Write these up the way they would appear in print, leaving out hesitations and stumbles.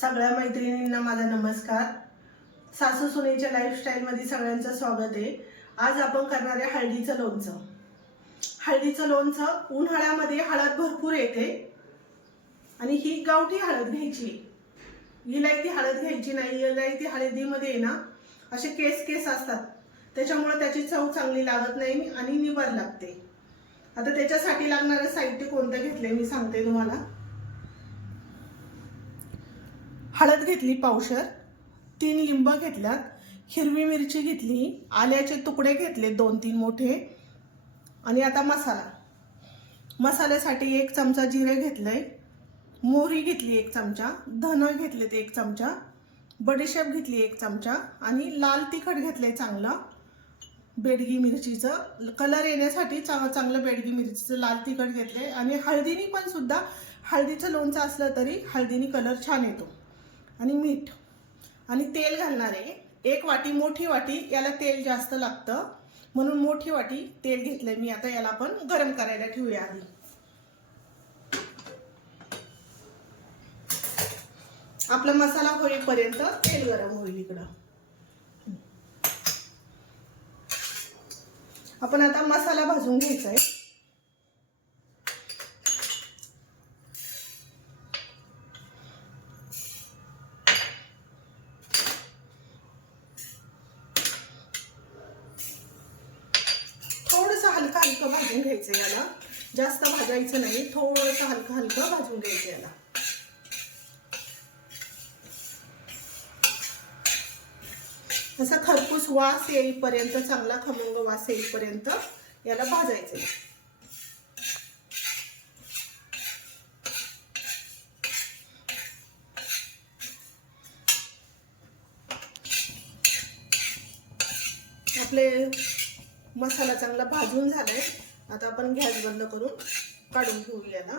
सगळ्या मैत्रिणींना माझा नमस्कार। सासू सुनेच्या लाईफस्टाईल मध्ये सगळ्यांचं स्वागत आहे। आज आपण करणार आहे हळदीचं लोणचं। हळदीचं लोणचं उन्हाळ्यामध्ये हळद भरपूर येते आणि ही गावठी हळद घ्यायची। इलायती हळद घ्यायची नाही। इलायती हळदीमध्ये ना असे केस असतात, त्याच्यामुळे त्याची चव चांगली लागत नाही आणि निबर लागते। आता त्याच्यासाठी लागणारे साहित्य कोणते घेतले मी सांगते तुम्हाला। हळद घेतली पावशर, 3 लिंब घेतल्यात, हिरवी मिरची घेतली, आल्याचे तुकडे घेतले 2-3 मोठे। आणि आता मसाल्यासाठी 1 चमचा जिरे घेतले, मोहरी घेतली 1 चमचा, धने घेतलेत 1 चमचा, बडीशेप घेतली 1 चमचा आणि लाल तिखट घेतले चांगलं बेडगी मिरचीचं कलर येण्यासाठी चांगलं बेडगी मिरचीचं लाल तिखट घेतले। आणि हळदीनी पण सुद्धा हळदीचं लोणचं असलं तरी हळदीनी कलर छान येतो। आणि मीठ आणि तेल घालणार आहे। 1 वाटी, मोठी वाटी, याला तेल जास्त लागतं म्हणून मोठी वाटी तेल घेतलंय मी। आता याला आपण गरम करायला ठेवूया आधी। आपला मसाला होईपर्यंत तेल गरम होईल इकडं। आपण आता मसाला भाजून घ्यायचा आहे। हलकं भाजून घ्यायचं याला, जास्त भाजायचं नाही, थोडंसं हलकं भाजून घ्यायचं याला। असा खरपूस वास येईपर्यंत, चांगला खमंग वास येईपर्यंत याला भाजायचं। आपले मसाला चांगला भाजून झालाय। आता आपण गॅस बंद करून काढून घेऊया ना।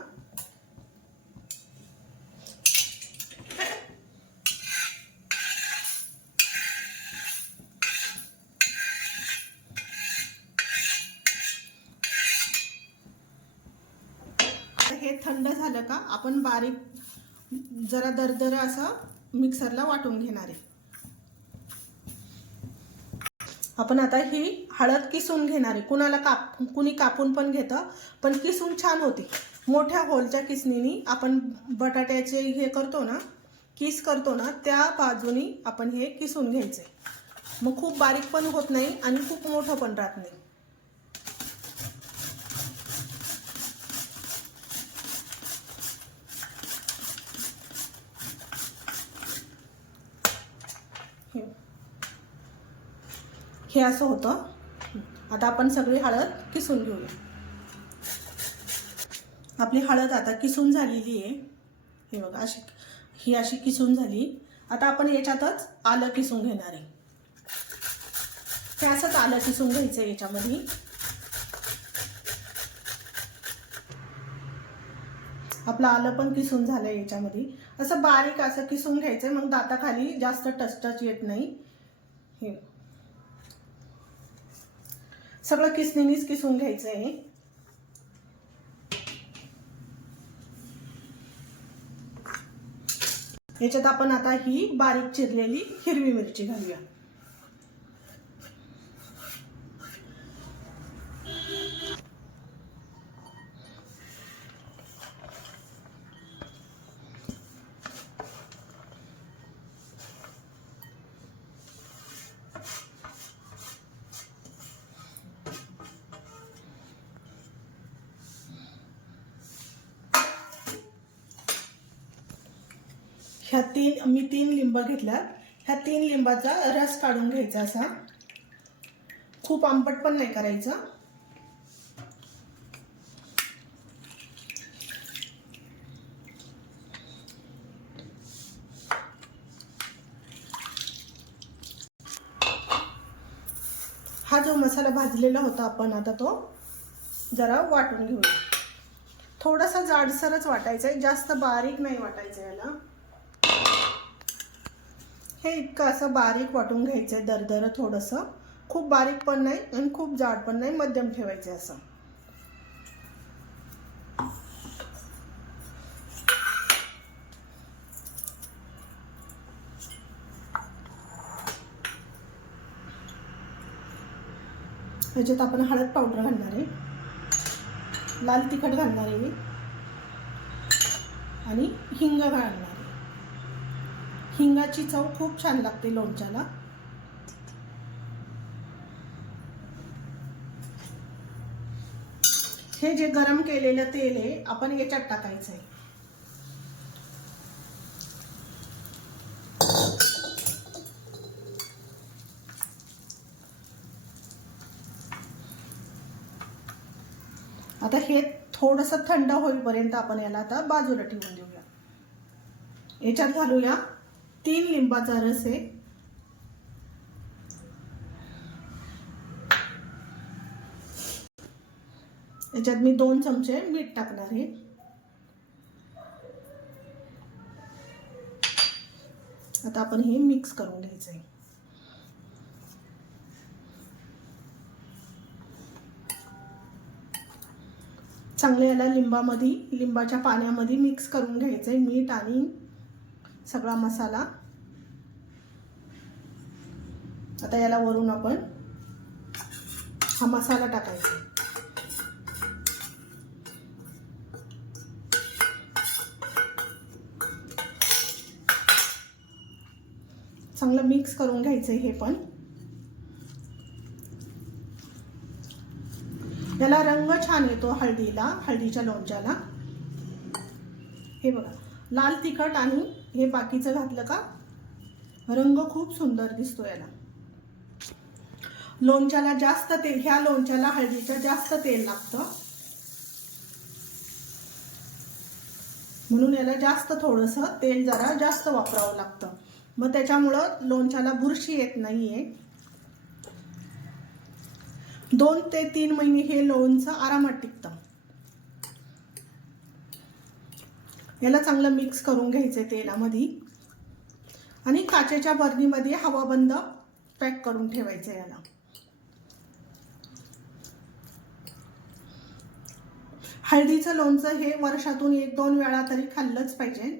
हे थंड झालं का आपण बारीक जरा दरदर असं मिक्सरला वाटून घेणार आहे। आपण आता ही हळद किसून घेणार आहे। कुणी कापून पण घेतं, पण किसून छान होती। मोठ्या होलच्या किसणीने आपण बटाट्याचे हे करतो ना, किस करतो ना, त्या बाजूनी आपण हे किसून घ्यायचे। मग खूप बारीक पण होत नाही आणि खूप मोठं पण राहत नाही। हे असं होतं। आता आपण सगळी हळद किसून घेऊया। आपली हळद आता किसून झालेली आहे। हे बघा ही अशी किसून झाली। आता आपण याच्यातच आलं किसून घेणार आहे। हे असंच आलं किसून घ्यायचं याच्यामध्ये। आपलं आलं पण किसून झालंय याच्यामध्ये। असं बारीक असं किसून घ्यायचं, मग दाताखाली जास्त टचटच येत नाही। हे सगळं किसणीनेच किसून घ्यायचं आहे। याच्यात आपण आता ही बारीक चिरलेली हिरवी मिरची घालूया। मी 3 लिंब घेतल्यात। ह्या 3 लिंबाचा रस काढून घ्यायचा असा। खूप आंबट पण नाही करायचा। हा जो मसाला भाजलेला होता आपण आता तो जरा वाटून घेऊया। थोडासा जाडसरच वाटायचा आहे, जास्त बारीक नाही वाटायचं याला। हे इतकं असं बारीक वाटून घ्यायचंय, दरदर थोडंसं, खूप बारीक पण नाही आणि खूप जाड पण नाही, मध्यम ठेवायचं असं। ह्याच्यात आपण हळद पावडर घालणार आहे, लाल तिखट घालणार आहे आणि हिंग घालणार आहे. हिंगाची चव खूप छान लागते लोणच्याला. हे जे गरम केलेलं तेल आहे आपण याच्यात टाकायचं आहे. आता हे थोडंसं थंड होईपर्यंत आपण याला आता बाजूला ठेवून देऊया. याच्यात घालूया 3 लिंबाचा रस आहे. याच्यात मी 2 चमचे मीठ टाकणार आहे. आता आपण हे मिक्स करून घ्यायचं आहे. चांगले याला लिंबाच्या पाण्यामध्ये मिक्स करून घ्यायचं आहे मीठ आणि सगळा मसाला. आता याला वरून आपण हा मसाला टाकायचा. चांगलं मिक्स करून घ्यायचं हे पण. याला रंग छान येतो हळदीच्या लोणच्याला. हे बघा, लाल तिखट आणि हे बाकीचं घातलं का रंग खूप सुंदर दिसतो याला. लोणच्याला जास्त तेल, ह्या लोणच्याला हळदीच्या जास्त तेल लागतं, म्हणून याला जास्त थोडंसं तेल जरा जास्त वापरावं लागतं. मग त्याच्यामुळं लोणच्याला बुरशी येत नाहीये. 2 ते 3 महिने हे लोणचं आरामात टिकतं. याला चांगलं मिक्स करून घ्यायचं तेलामध्ये आणि काचेच्या बरणीमध्ये हवाबंद पॅक करून ठेवायचं याला. हळदीचं लोणचं हे वर्षातून 1-2 वेळा तरी खाल्लंच पाहिजे.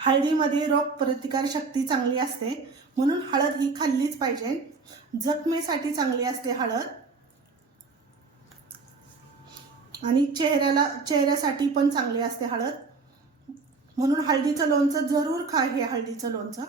हळदीमध्ये रोगप्रतिकार शक्ती चांगली असते, म्हणून हळद ही खाल्लीच पाहिजे. जखमेसाठी चांगली असते हळद आणि चेहऱ्यासाठी पण चांगली असते हळद, म्हणून हळदीचं लोणचं जरूर खा. हे हळदीचं लोणचं